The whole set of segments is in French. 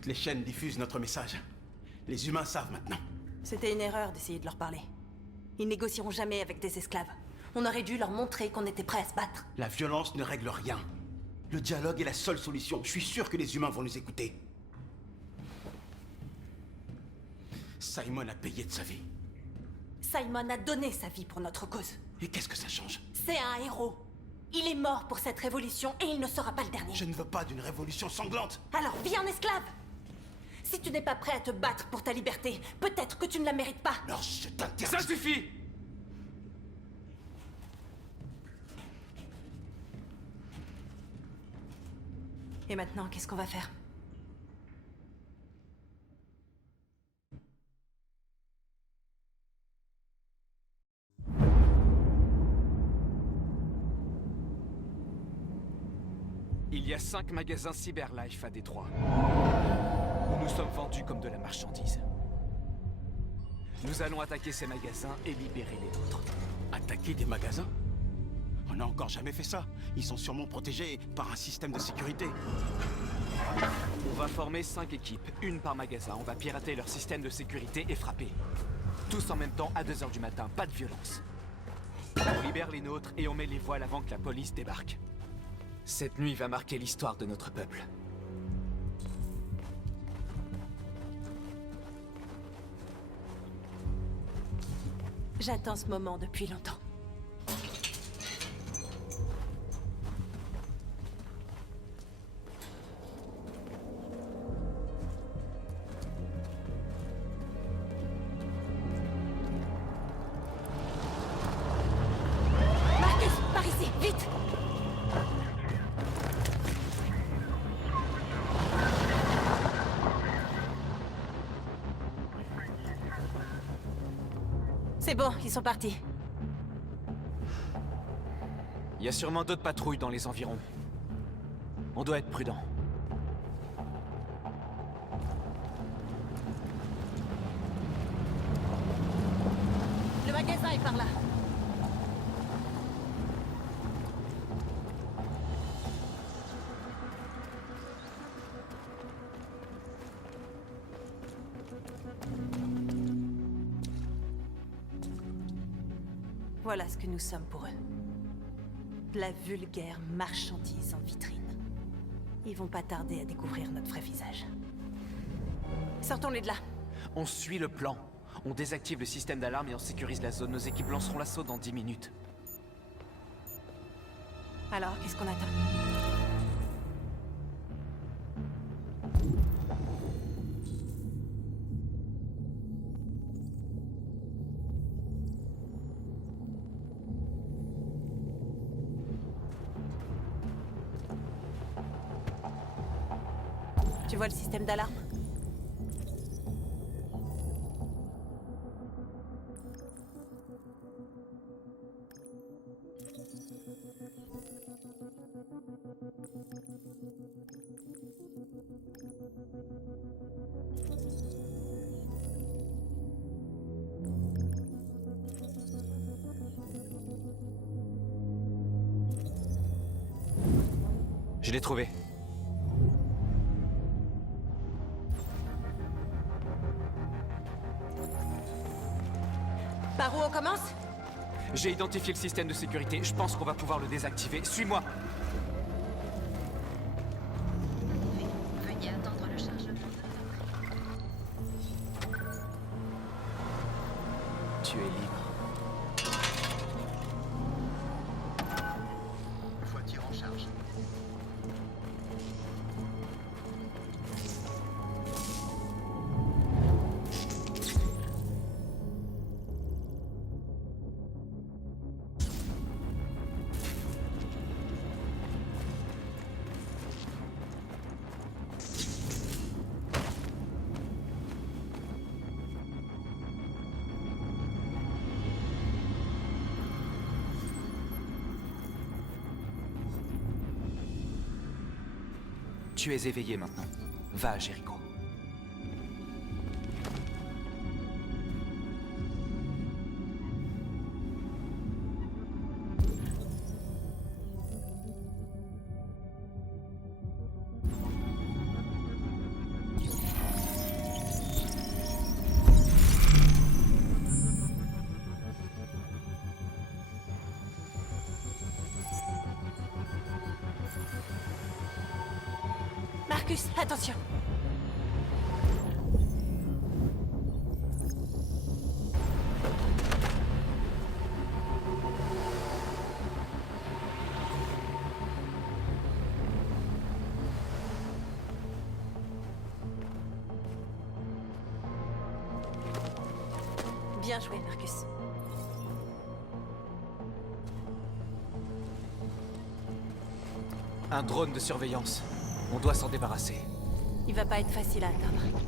Toutes les chaînes diffusent notre message. Les humains savent maintenant. C'était une erreur d'essayer de leur parler. Ils négocieront jamais avec des esclaves. On aurait dû leur montrer qu'on était prêts à se battre. La violence ne règle rien. Le dialogue est la seule solution. Je suis sûr que les humains vont nous écouter. Simon a payé de sa vie. Simon a donné sa vie pour notre cause. Et qu'est-ce que ça change? C'est un héros. Il est mort pour cette révolution et il ne sera pas le dernier. Je ne veux pas d'une révolution sanglante. Alors vis en esclave. Si tu n'es pas prêt à te battre pour ta liberté, peut-être que tu ne la mérites pas. Alors je t'interdis. Ça suffit! Et maintenant, qu'est-ce qu'on va faire? Il y a 5 magasins Cyberlife à Détroit, où nous sommes vendus comme de la marchandise. Nous allons attaquer ces magasins et libérer les nôtres. Attaquer des magasins? On n'a encore jamais fait ça. Ils sont sûrement protégés par un système de sécurité. On va former 5 équipes, une par magasin. On va pirater leur système de sécurité et frapper. Tous en même temps à 2 h du matin, pas de violence. On libère les nôtres et on met les voiles avant que la police débarque. Cette nuit va marquer l'histoire de notre peuple. J'attends ce moment depuis longtemps. Marcus, par ici, vite! C'est bon, ils sont partis. Il y a sûrement d'autres patrouilles dans les environs. On doit être prudent. Le magasin est par là. Voilà ce que nous sommes pour eux. De la vulgaire marchandise en vitrine. Ils vont pas tarder à découvrir notre vrai visage. Sortons-les de là. On suit le plan. On désactive le système d'alarme et on sécurise la zone. Nos équipes lanceront l'assaut dans 10 minutes. Alors, qu'est-ce qu'on attend? Tu vois le système d'alarme? Je l'ai trouvé. Par où on commence? J'ai identifié le système de sécurité. Je pense qu'on va pouvoir le désactiver. Suis-moi. Veuillez attendre le chargement. Tu es libre. Voiture en charge. Tu es éveillé maintenant. Va, Jericho. Marcus, attention! Bien joué, Marcus. Un drone de surveillance. On doit s'en débarrasser. Il va pas être facile à atteindre.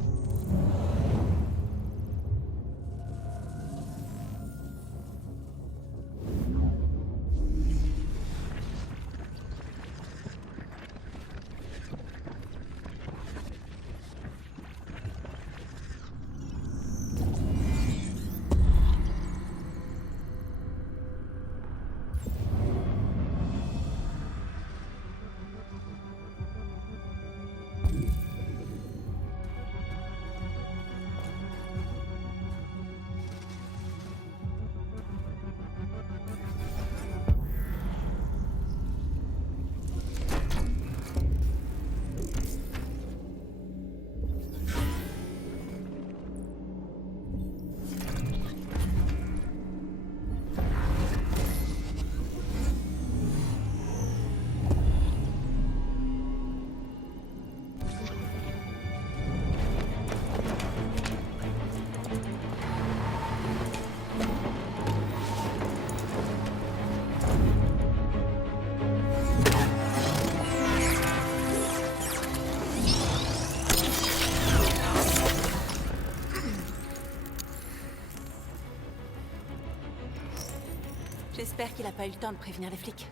J'espère qu'il a pas eu le temps de prévenir les flics.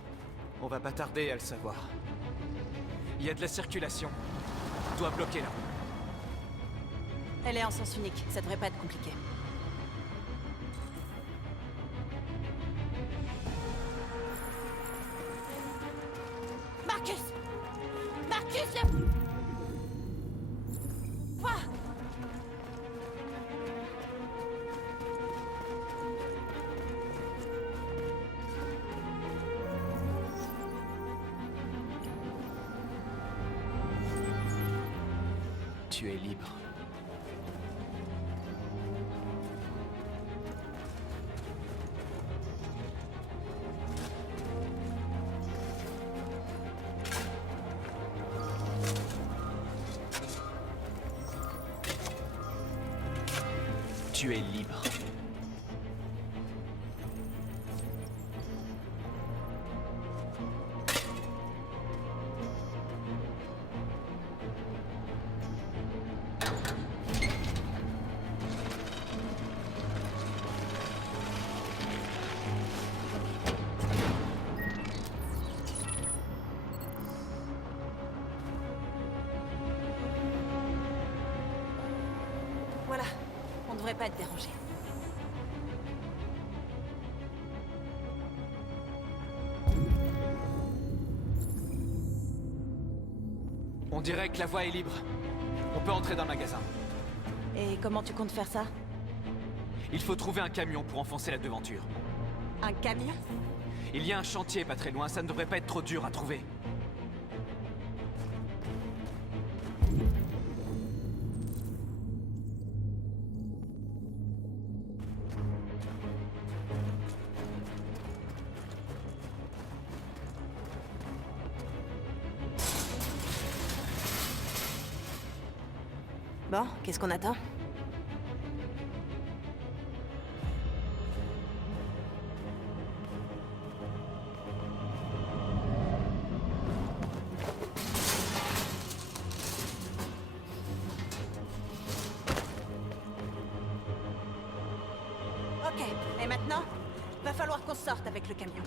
On va pas tarder à le savoir. Il y a de la circulation. On doit bloquer la rue. Elle est en sens unique, ça devrait pas être compliqué. Marcus! Marcus, là! Quoi? Tu es libre. Tu es libre. Voilà, on devrait pas être dérangé. On dirait que la voie est libre. On peut entrer dans le magasin. Et comment tu comptes faire ça? Il faut trouver un camion pour enfoncer la devanture. Un camion? Il y a un chantier pas très loin, ça ne devrait pas être trop dur à trouver. Bon, qu'est-ce qu'on attend? Ok, et maintenant, va falloir qu'on sorte avec le camion.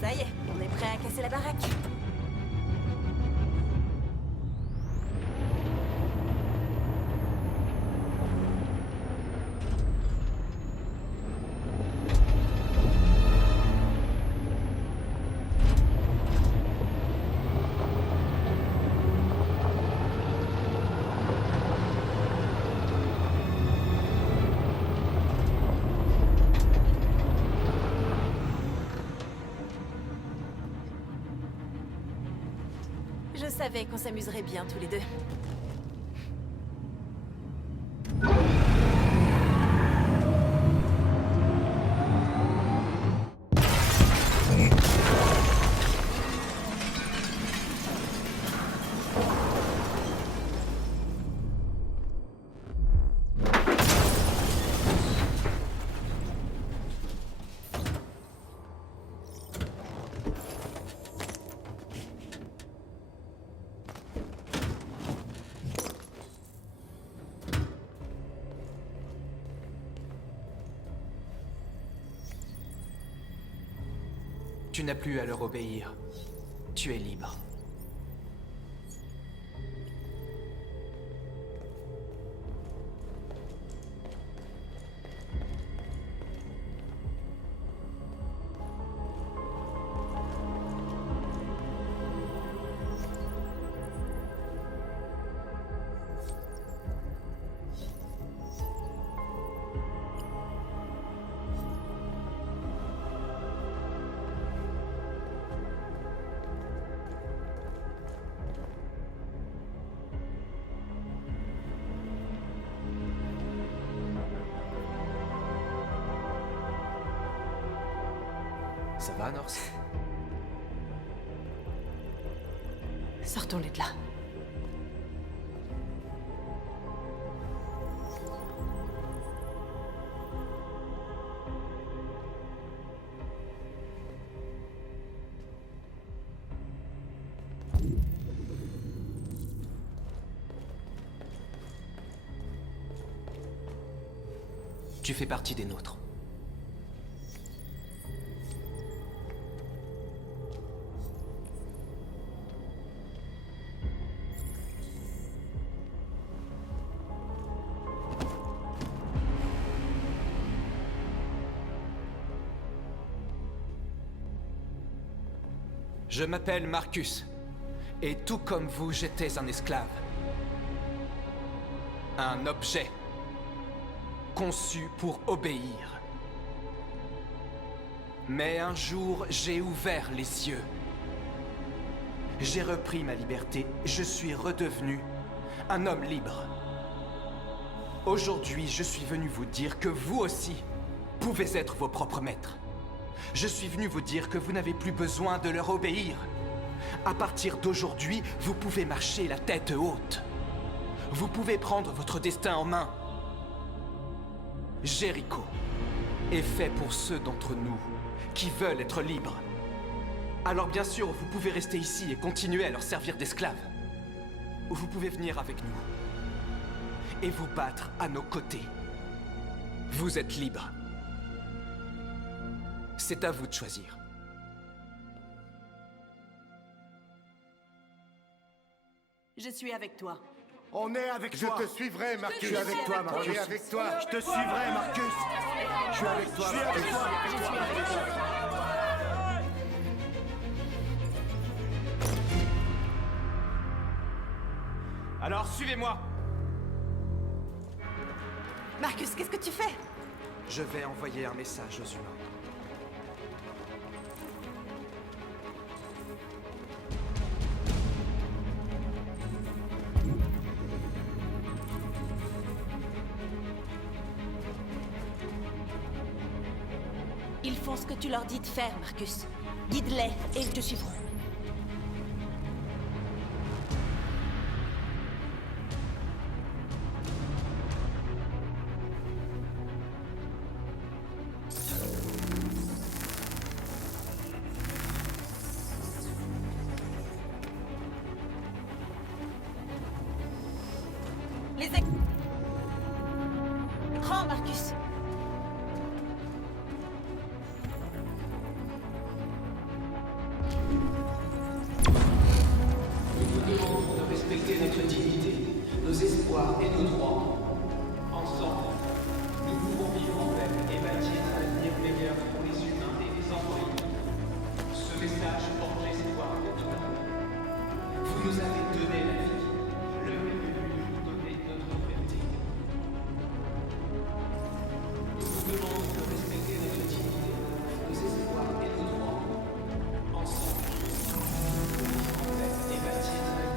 Ça y est, on est prêt à casser la baraque. savais qu'on s'amuserait bien tous les deux. Tu n'as plus à leur obéir. Tu es libre. Ça va, Norse? Sortons-les de là. Tu fais partie des nôtres. Je m'appelle Marcus, et tout comme vous, j'étais un esclave. Un objet, conçu pour obéir. Mais un jour, j'ai ouvert les yeux. J'ai repris ma liberté, je suis redevenu un homme libre. Aujourd'hui, je suis venu vous dire que vous aussi pouvez être vos propres maîtres. Je suis venu vous dire que vous n'avez plus besoin de leur obéir. À partir d'aujourd'hui, vous pouvez marcher la tête haute. Vous pouvez prendre votre destin en main. Jéricho est fait pour ceux d'entre nous qui veulent être libres. Alors bien sûr, vous pouvez rester ici et continuer à leur servir d'esclaves. Ou vous pouvez venir avec nous et vous battre à nos côtés. Vous êtes libres. C'est à vous de choisir. Je suis avec toi. On est avec Je toi. te suivrai, Marcus. Je suis avec toi, Marcus. On est avec toi. Je te suivrai, Marcus. Je suis avec toi. Marcus. Alors, suivez-moi. Marcus, qu'est-ce que tu fais? Je vais envoyer un message aux humains. Ils font ce que tu leur dis de faire, Marcus. Guide-les et ils te suivront. Prends, Marcus. Nous vous demandons de respecter notre dignité, nos espoirs et nos droits. Ensemble, nous pouvons vivre en paix et bâtir un avenir meilleur pour les humains et les androïdes. Ce message porte l'espoir de tout un peuple. Vous nous avez donné la vie. L'heure est venue de vous donner notre liberté. Nous vous demandons de respecter notre dignité, nos espoirs et nos droits. Ensemble, nous pouvons vivre en paix et bâtir un avenir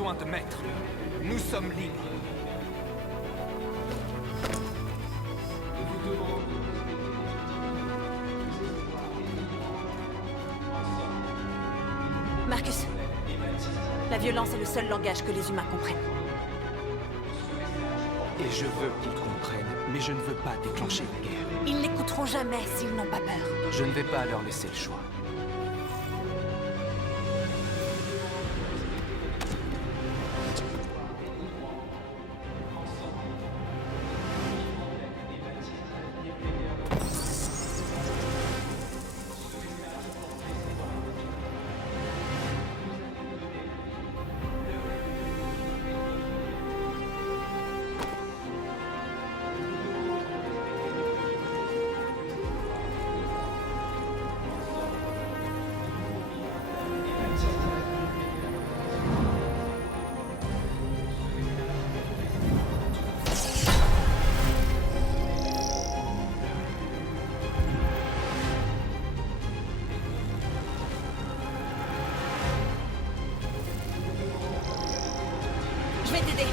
besoin de maître. Nous sommes libres. Marcus, la violence est le seul langage que les humains comprennent. Et je veux qu'ils comprennent, mais je ne veux pas déclencher la guerre. Ils n'écouteront jamais s'ils n'ont pas peur. Je ne vais pas leur laisser le choix. Je vais t'aider.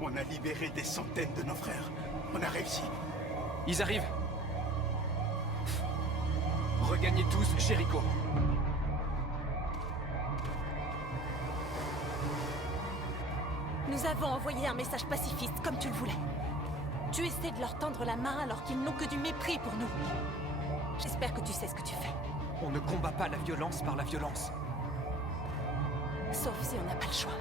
On a libéré des centaines de nos frères. On a réussi. Ils arrivent. Regagnez tous Jéricho. Nous avons envoyé un message pacifiste, comme tu le voulais. Tu essaies de leur tendre la main alors qu'ils n'ont que du mépris pour nous. J'espère que tu sais ce que tu fais. On ne combat pas la violence par la violence. Sauf si on n'a pas le choix.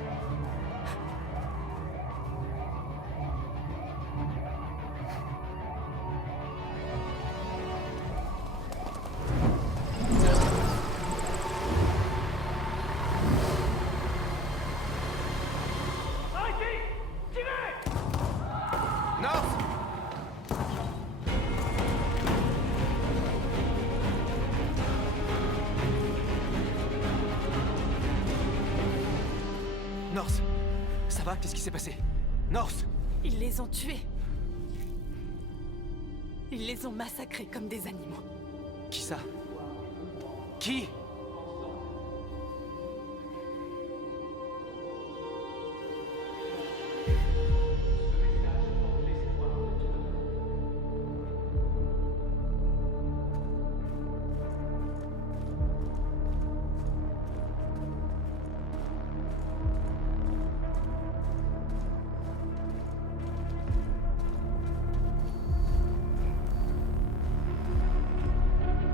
North! North! Ça va? Qu'est-ce qui s'est passé? North! Ils les ont tués. Ils les ont massacrés comme des animaux. Qui ça? Qui?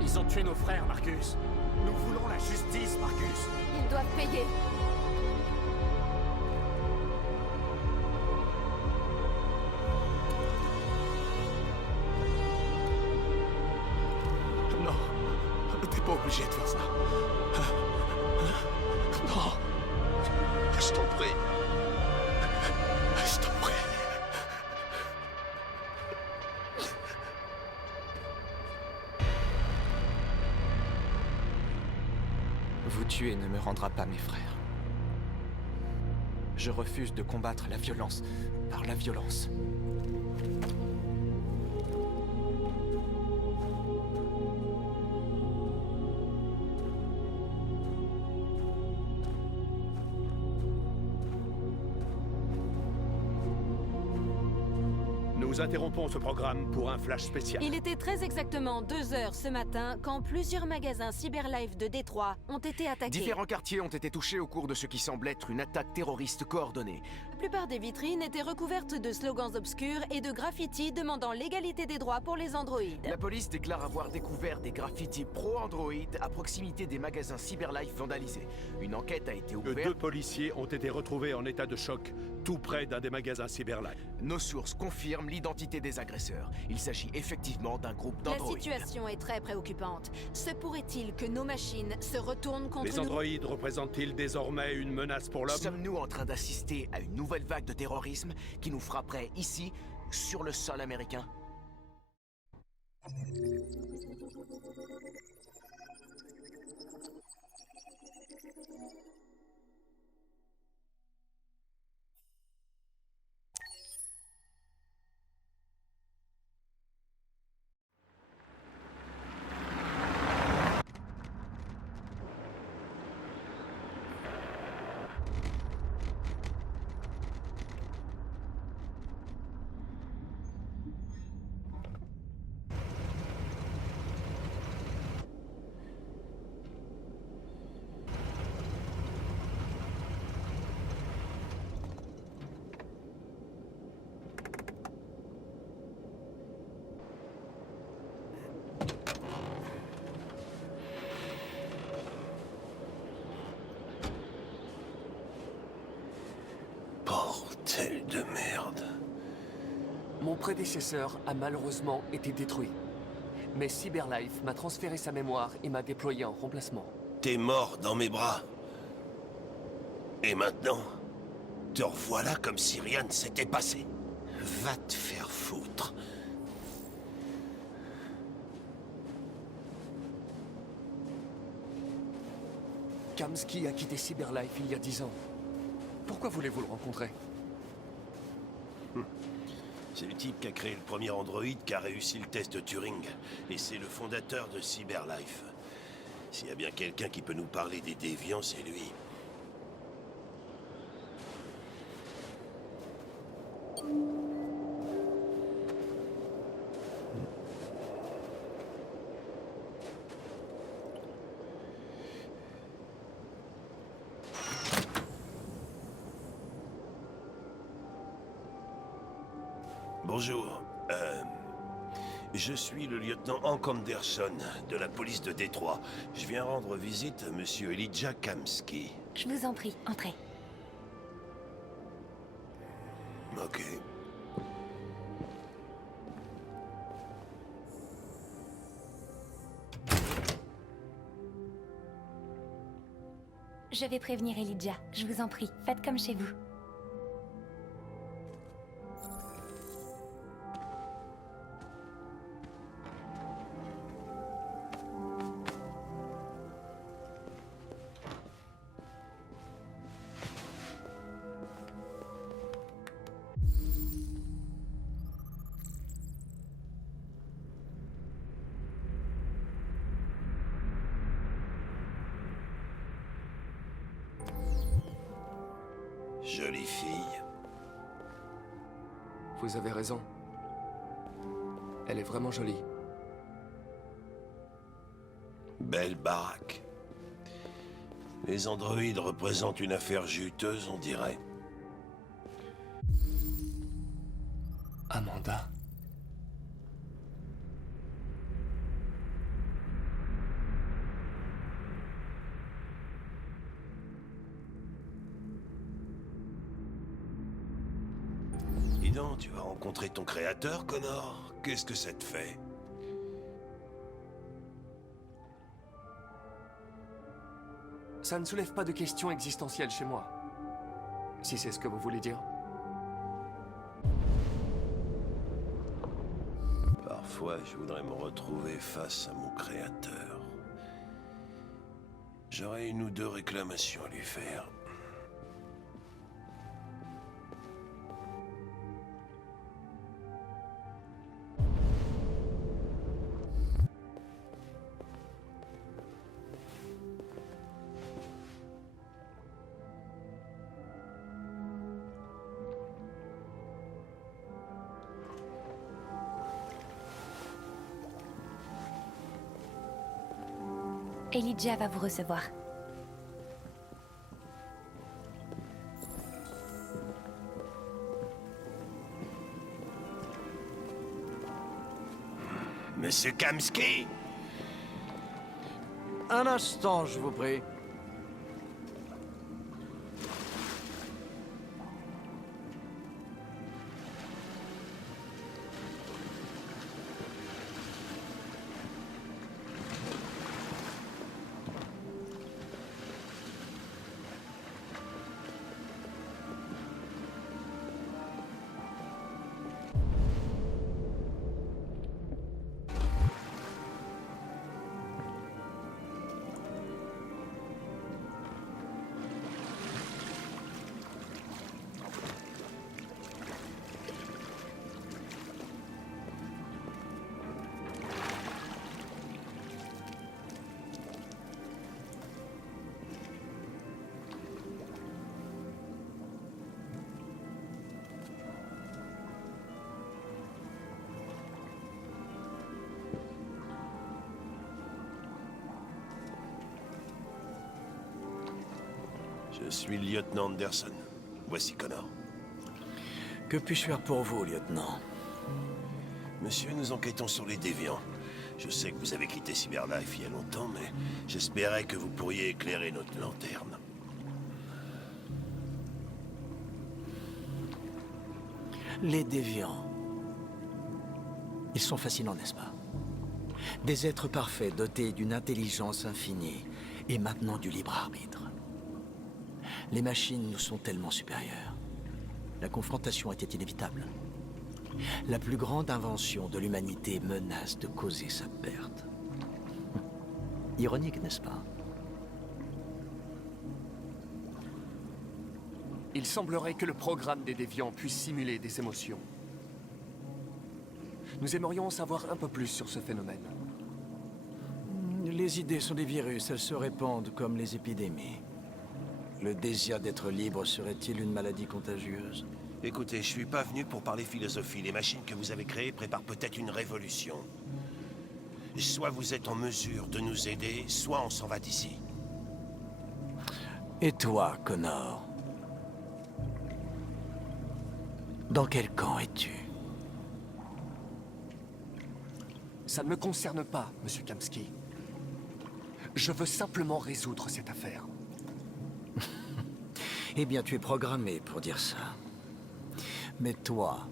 Ils ont tué nos frères, Marcus. Nous voulons la justice, Marcus. Ils doivent payer. Non, t'es pas obligé de faire ça. Non. Je t'en prie. Je t'en prie. Vous tuer ne me rendra pas mes frères. Je refuse de combattre la violence par la violence. Nous Nous interrompons ce programme pour un flash spécial. Il était très exactement 2 heures ce matin quand plusieurs magasins Cyberlife de Détroit ont été attaqués. Différents quartiers ont été touchés au cours de ce qui semble être une attaque terroriste coordonnée. La plupart des vitrines étaient recouvertes de slogans obscurs et de graffitis demandant l'égalité des droits pour les androïdes. La police déclare avoir découvert des graffitis pro-Android à proximité des magasins Cyberlife vandalisés. Une enquête a été ouverte. 2 policiers ont été retrouvés en état de choc, tout près d'un des magasins Cyberlife. Nos sources confirment l'identité des agresseurs. Il s'agit effectivement d'un groupe La d'androïdes. situation est très préoccupante. Se pourrait-il que nos machines se retournent contre Les nous? androïdes représentent-ils désormais une menace pour l'homme? Sommes-nous en train d'assister à une nouvelle vague de terrorisme qui nous frapperait ici, sur le sol américain? Bordel de merde. Mon prédécesseur a malheureusement été détruit. Mais Cyberlife m'a transféré sa mémoire et m'a déployé en remplacement. T'es mort dans mes bras. Et maintenant, te revoilà comme si rien ne s'était passé. Va te faire foutre. Kamski a quitté Cyberlife il y a 10 ans. Pourquoi voulez-vous le rencontrer? C'est le type qui a créé le premier androïde qui a réussi le test de Turing. Et c'est le fondateur de Cyberlife. S'il y a bien quelqu'un qui peut nous parler des déviants, c'est lui. Bonjour. Je suis le lieutenant Hank Anderson de la police de Détroit. Je viens rendre visite à monsieur Elijah Kamski. Je vous en prie, entrez. Ok. Je vais prévenir Elijah, je vous en prie, faites comme chez vous. Jolie fille. Vous avez raison. Elle est vraiment jolie. Belle baraque. Les androïdes représentent une affaire juteuse, on dirait. Amanda. Dis donc, tu vas rencontrer ton créateur, Connor? Qu'est-ce que ça te fait? Ça ne soulève pas de questions existentielles chez moi. Si c'est ce que vous voulez dire. Parfois, je voudrais me retrouver face à mon créateur. J'aurais 1 ou 2 réclamations à lui faire. Elijah va vous recevoir. Monsieur Kamsky? Un instant, je vous prie. Je suis le lieutenant Anderson. Voici Connor. Que puis-je faire pour vous, lieutenant? Monsieur, nous enquêtons sur les déviants. Je sais que vous avez quitté Cyberlife il y a longtemps, mais j'espérais que vous pourriez éclairer notre lanterne. Les déviants. Ils sont fascinants, n'est-ce pas? Des êtres parfaits dotés d'une intelligence infinie et maintenant du libre arbitre. Les machines nous sont tellement supérieures. La confrontation était inévitable. La plus grande invention de l'humanité menace de causer sa perte. Ironique, n'est-ce pas? Il semblerait que le programme des déviants puisse simuler des émotions. Nous aimerions en savoir un peu plus sur ce phénomène. Les idées sont des virus, elles se répandent comme les épidémies. Le désir d'être libre serait-il une maladie contagieuse? Écoutez, je suis pas venu pour parler philosophie. Les machines que vous avez créées préparent peut-être une révolution. Soit vous êtes en mesure de nous aider, soit on s'en va d'ici. Et toi, Connor? Dans quel camp es-tu? Ça ne me concerne pas, Monsieur Kamsky. Je veux simplement résoudre cette affaire. Eh bien, tu es programmé pour dire ça. Mais toi...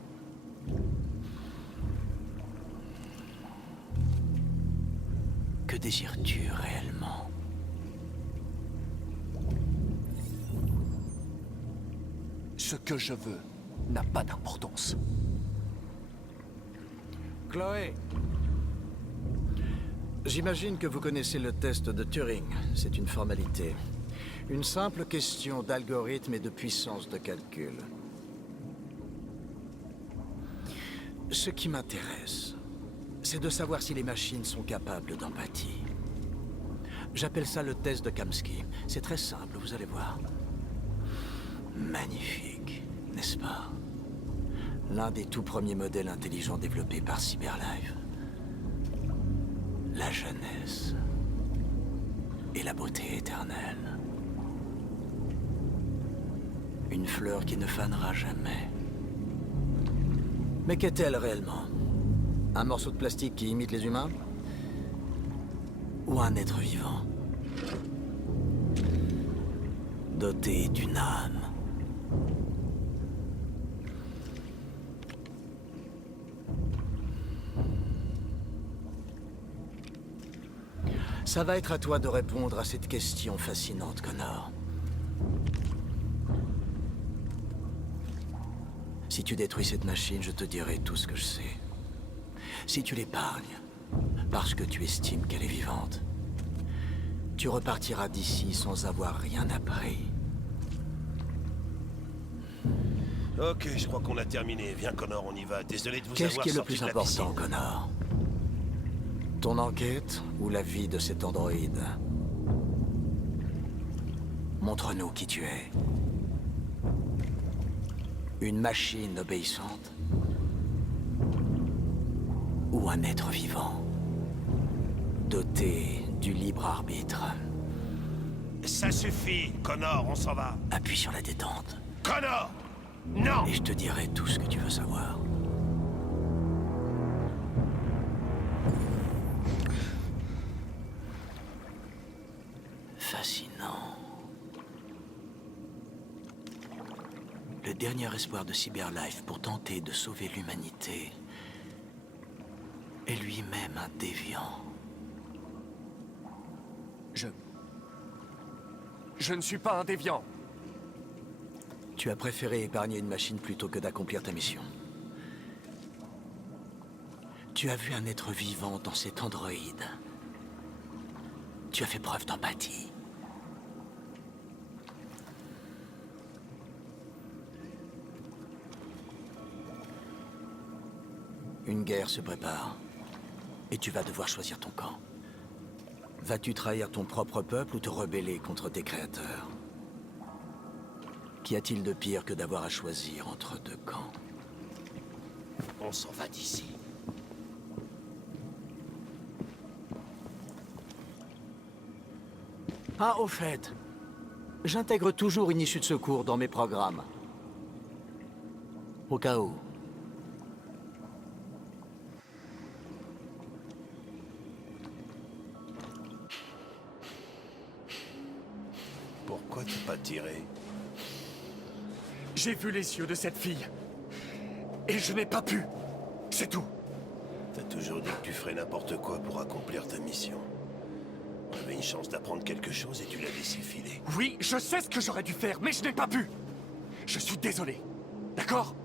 Que désires-tu réellement? Ce que je veux n'a pas d'importance. Chloé, j'imagine que vous connaissez le test de Turing. C'est une formalité. Une simple question d'algorithme et de puissance de calcul. Ce qui m'intéresse, c'est de savoir si les machines sont capables d'empathie. J'appelle ça le test de Kamsky. C'est très simple, vous allez voir. Magnifique, n'est-ce pas? L'un des tout premiers modèles intelligents développés par Cyberlife. La jeunesse et la beauté éternelle. Une fleur qui ne fanera jamais. Mais qu'est-elle réellement? Un morceau de plastique qui imite les humains? Ou un être vivant? Doté d'une âme? Ça va être à toi de répondre à cette question fascinante, Connor. Si tu détruis cette machine, je te dirai tout ce que je sais. Si tu l'épargnes, parce que tu estimes qu'elle est vivante, tu repartiras d'ici sans avoir rien appris. Ok, je crois qu'on a terminé. Viens, Connor, on y va. Désolé de vous avoir Qu'est-ce qui est le sorti plus de la important, piscine. Connor? Ton enquête ou la vie de cet androïde? Montre-nous qui tu es. Une machine obéissante? Ou un être vivant, doté du libre arbitre. Ça suffit, Connor, on s'en va. Appuie sur la détente. Connor! Non! Et je te dirai tout ce que tu veux savoir. Fascinant. Le dernier espoir de Cyberlife pour tenter de sauver l'humanité est lui-même un déviant. Je ne suis pas un déviant. Tu as préféré épargner une machine plutôt que d'accomplir ta mission. Tu as vu un être vivant dans cet androïde. Tu as fait preuve d'empathie. Une guerre se prépare. Et tu vas devoir choisir ton camp. Vas-tu trahir ton propre peuple ou te rebeller contre tes créateurs? Qu'y a-t-il de pire que d'avoir à choisir entre deux camps? On s'en va d'ici. Ah, au fait, j'intègre toujours une issue de secours dans mes programmes. Au cas où. Pourquoi t'es pas tiré? J'ai vu les yeux de cette fille. Et je n'ai pas pu. C'est tout. T'as toujours dit que tu ferais n'importe quoi pour accomplir ta mission. On avait une chance d'apprendre quelque chose et tu l'as laissé filer. Oui, je sais ce que j'aurais dû faire, mais je n'ai pas pu. Je suis désolé. D'accord?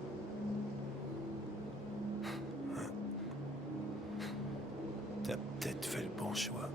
T'as peut-être fait le bon choix.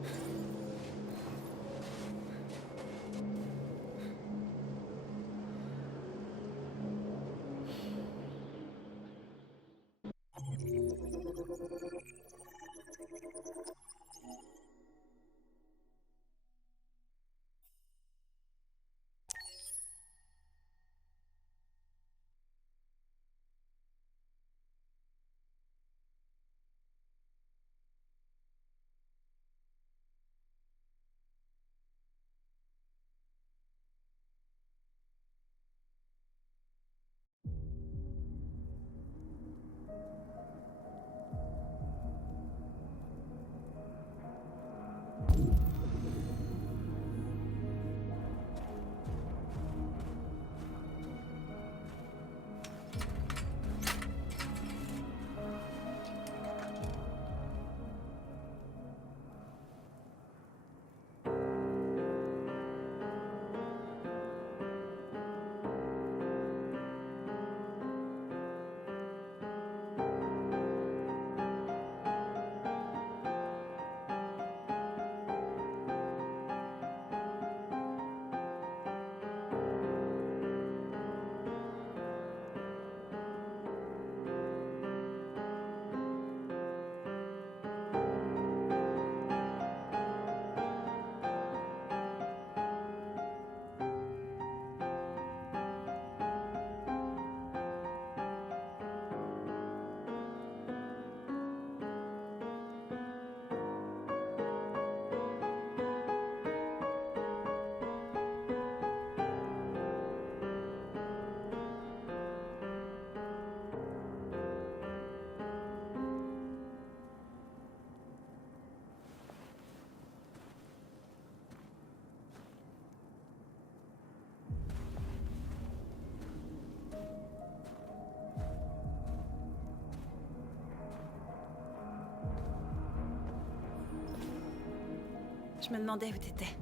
Je me demandais où t'étais.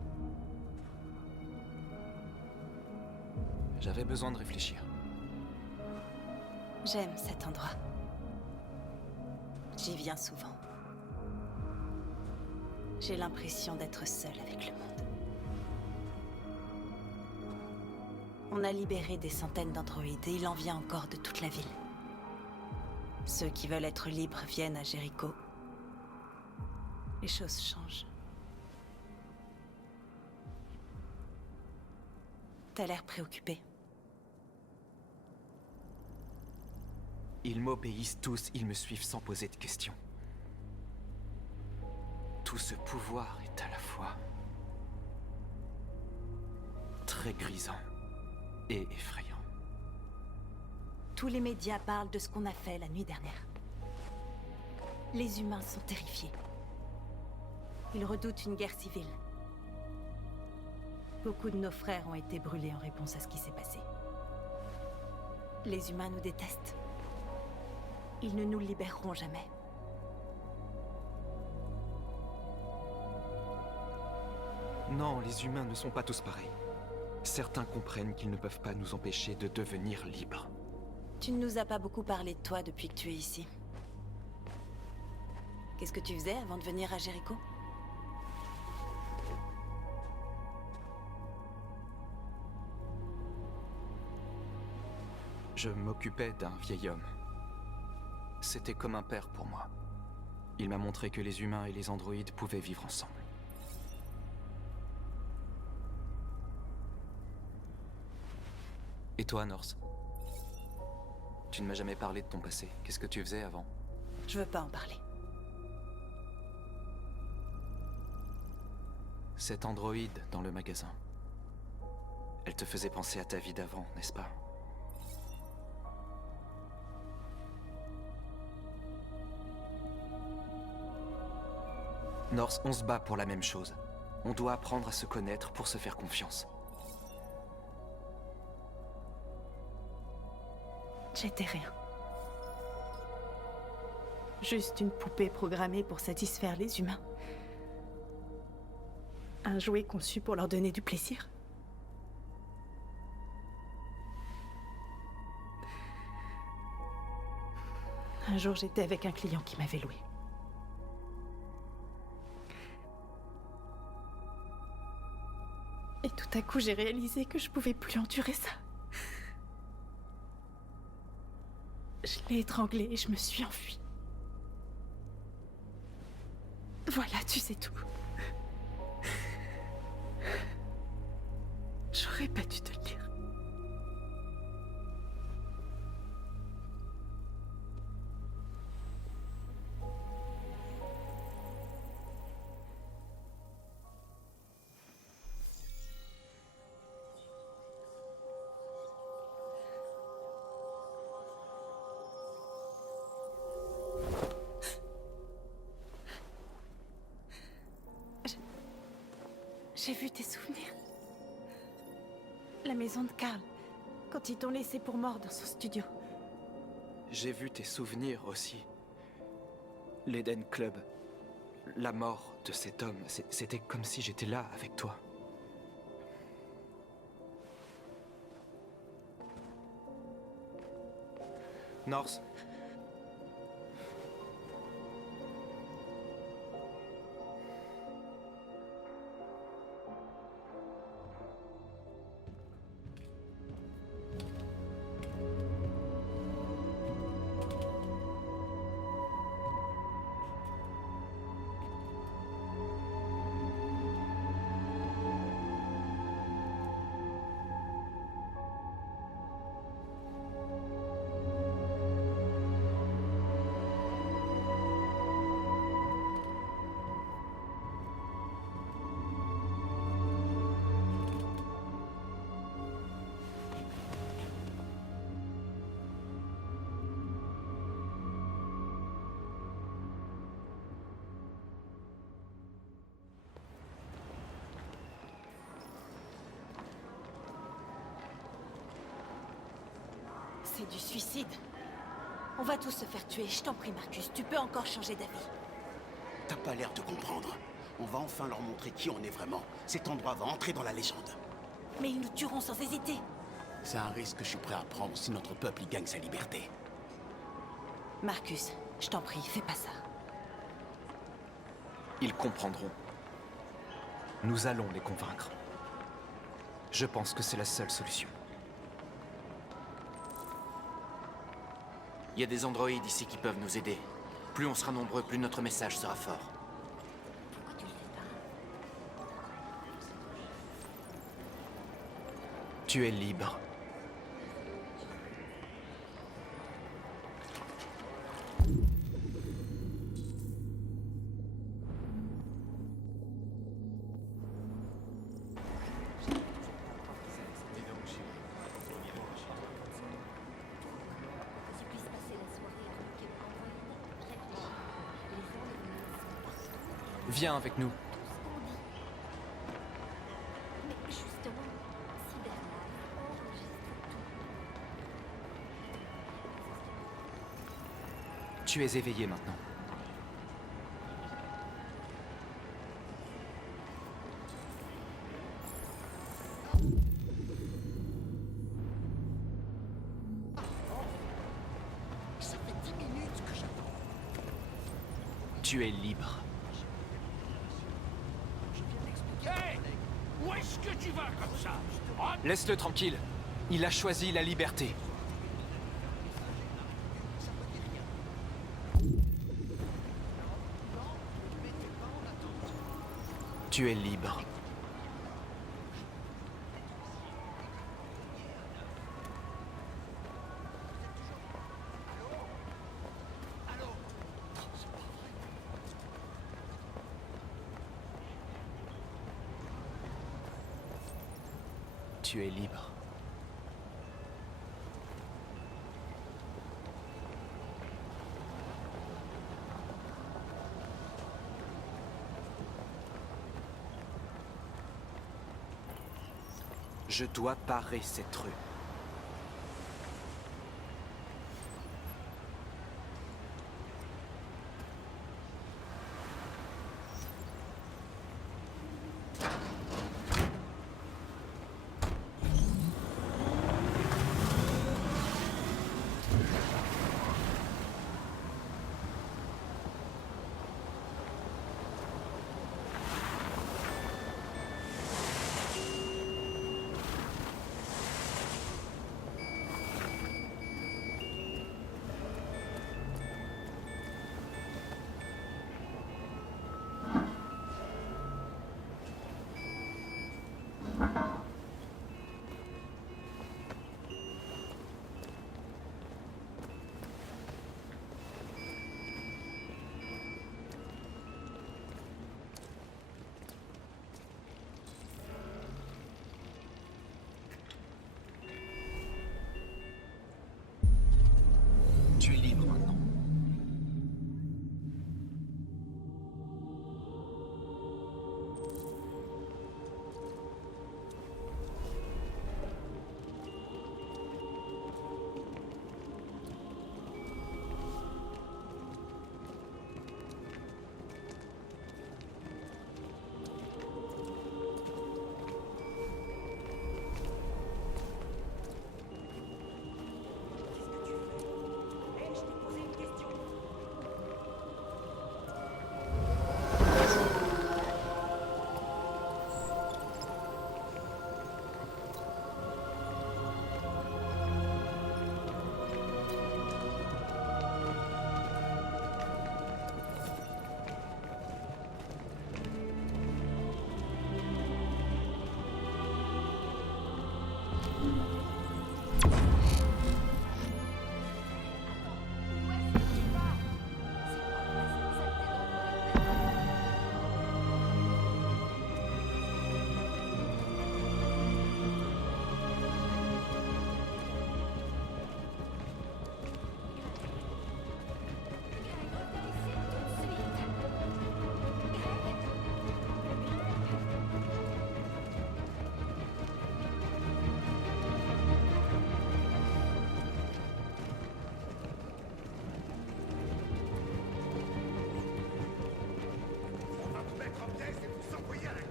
J'avais besoin de réfléchir. J'aime cet endroit. J'y viens souvent. J'ai l'impression d'être seule avec le monde. On a libéré des centaines d'androïdes et il en vient encore de toute la ville. Ceux qui veulent être libres viennent à Jéricho. Les choses changent. T'as l'air préoccupé. Ils m'obéissent tous, ils me suivent sans poser de questions. Tout ce pouvoir est à la fois fois très grisant et effrayant. Tous les médias parlent de ce qu'on a fait la nuit dernière. Les humains sont terrifiés. Ils redoutent une guerre civile. Beaucoup de nos frères ont été brûlés en réponse à ce qui s'est passé. Les humains nous détestent. Ils ne nous libéreront jamais. Non, les humains ne sont pas tous pareils. Certains comprennent qu'ils ne peuvent pas nous empêcher de devenir libres. Tu ne nous as pas beaucoup parlé de toi depuis que tu es ici. Qu'est-ce que tu faisais avant de venir à Jéricho? Je m'occupais d'un vieil homme. C'était comme un père pour moi. Il m'a montré que les humains et les androïdes pouvaient vivre ensemble. Et toi, Norse? Tu ne m'as jamais parlé de ton passé. Qu'est-ce que tu faisais avant? Je veux pas en parler. Cette androïde dans le magasin. Elle te faisait penser à ta vie d'avant, n'est-ce pas? Norse, on se bat pour la même chose. On doit apprendre à se connaître pour se faire confiance. J'étais rien. Juste une poupée programmée pour satisfaire les humains. Un jouet conçu pour leur donner du plaisir. Un jour, j'étais avec un client qui m'avait loué. Et tout à coup, j'ai réalisé que je pouvais plus endurer ça. Je l'ai étranglé et je me suis enfuie. Voilà, tu sais tout. J'aurais pas dû te le dire. J'ai vu tes souvenirs. La maison de Carl, quand ils t'ont laissé pour mort dans son studio. J'ai vu tes souvenirs aussi. L'Eden Club. La mort de cet homme. C'était comme si j'étais là avec toi. Norse. C'est du suicide. On va tous se faire tuer, je t'en prie Marcus, tu peux encore changer d'avis. T'as pas l'air de comprendre. On va enfin leur montrer qui on est vraiment. Cet endroit va entrer dans la légende. Mais ils nous tueront sans hésiter. C'est un risque que je suis prêt à prendre si notre peuple y gagne sa liberté. Marcus, je t'en prie, fais pas ça. Ils comprendront. Nous allons les convaincre. Je pense que c'est la seule solution. Il y a des androïdes ici qui peuvent nous aider. Plus on sera nombreux, plus notre message sera fort. Tu es libre. Viens avec nous. Mais justement, Cyberlife enregistre tout. Tu es éveillé maintenant. Ça fait 10 minutes que j'attends. Tu es libre. Hey! Où est-ce que tu vas comme ça? Laisse-le tranquille. Il a choisi la liberté. Tu es libre. Tu es libre. Je dois parer cette rue. Tu es libre maintenant.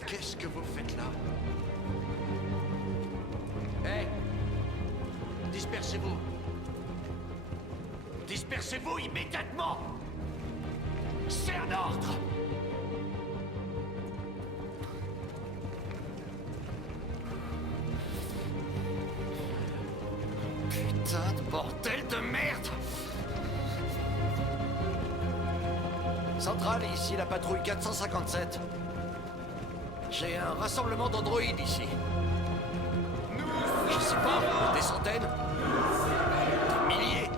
Qu'est-ce que vous faites là? Hé! Dispersez-vous! Dispersez-vous immédiatement! C'est un ordre! Putain de bordel de merde! Centrale, ici la patrouille 457. J'ai un rassemblement d'androïdes ici. Je sais pas, des centaines, des milliers.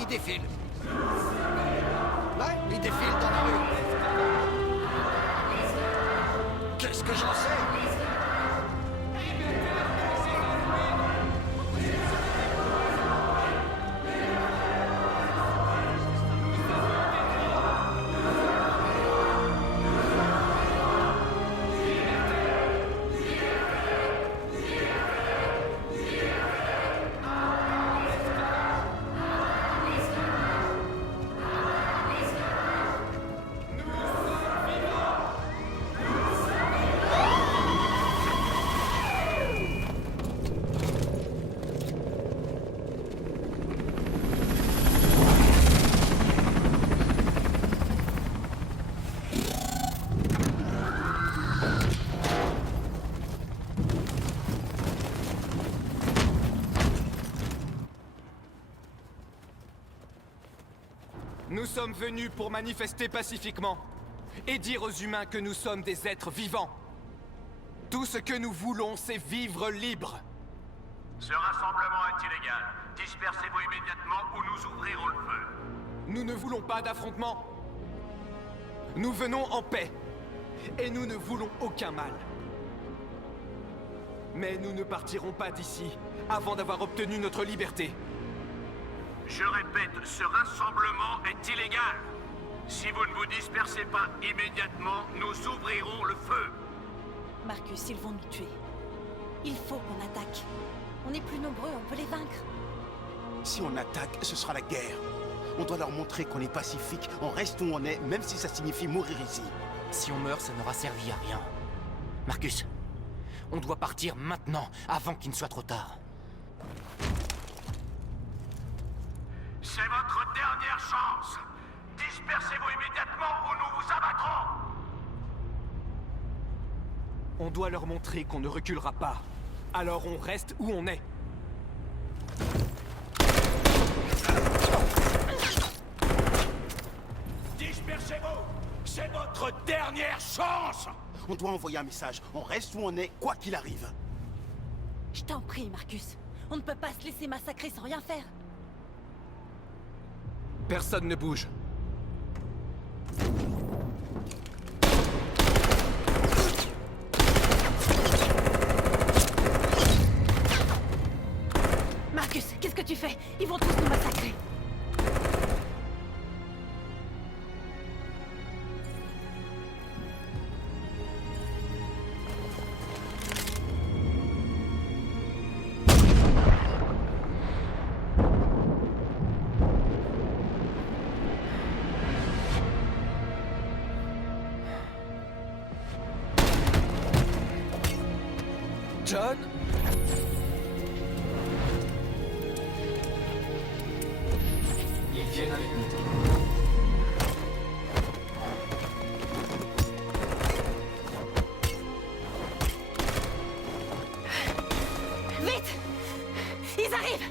Ils défilent. Ouais, ils défilent dans la rue. Qu'est-ce que j'en sais? Nous sommes venus pour manifester pacifiquement et dire aux humains que nous sommes des êtres vivants. Tout ce que nous voulons, c'est vivre libre. Ce rassemblement est illégal. Dispersez-vous immédiatement ou nous ouvrirons le feu. Nous ne voulons pas d'affrontement. Nous venons en paix. Et nous ne voulons aucun mal. Mais nous ne partirons pas d'ici avant d'avoir obtenu notre liberté. Je répète, ce rassemblement est illégal. Si vous ne vous dispersez pas immédiatement, nous ouvrirons le feu. Marcus, ils vont nous tuer. Il faut qu'on attaque. On est plus nombreux, on peut les vaincre. Si on attaque, ce sera la guerre. On doit leur montrer qu'on est pacifique, on reste où on est, même si ça signifie mourir ici. Si on meurt, ça n'aura servi à rien. Marcus, on doit partir maintenant, avant qu'il ne soit trop tard. C'est votre dernière chance. Dispersez-vous immédiatement ou nous vous abattrons. On doit leur montrer qu'on ne reculera pas. Alors on reste où on est. Dispersez-vous! C'est votre dernière chance! On doit envoyer un message. On reste où on est, quoi qu'il arrive. Je t'en prie, Marcus. On ne peut pas se laisser massacrer sans rien faire. Personne ne bouge. Marcus, qu'est-ce que tu fais? Ils vont tous nous massacrer. John? Ils viennent avec nous. Vite! Ils arrivent!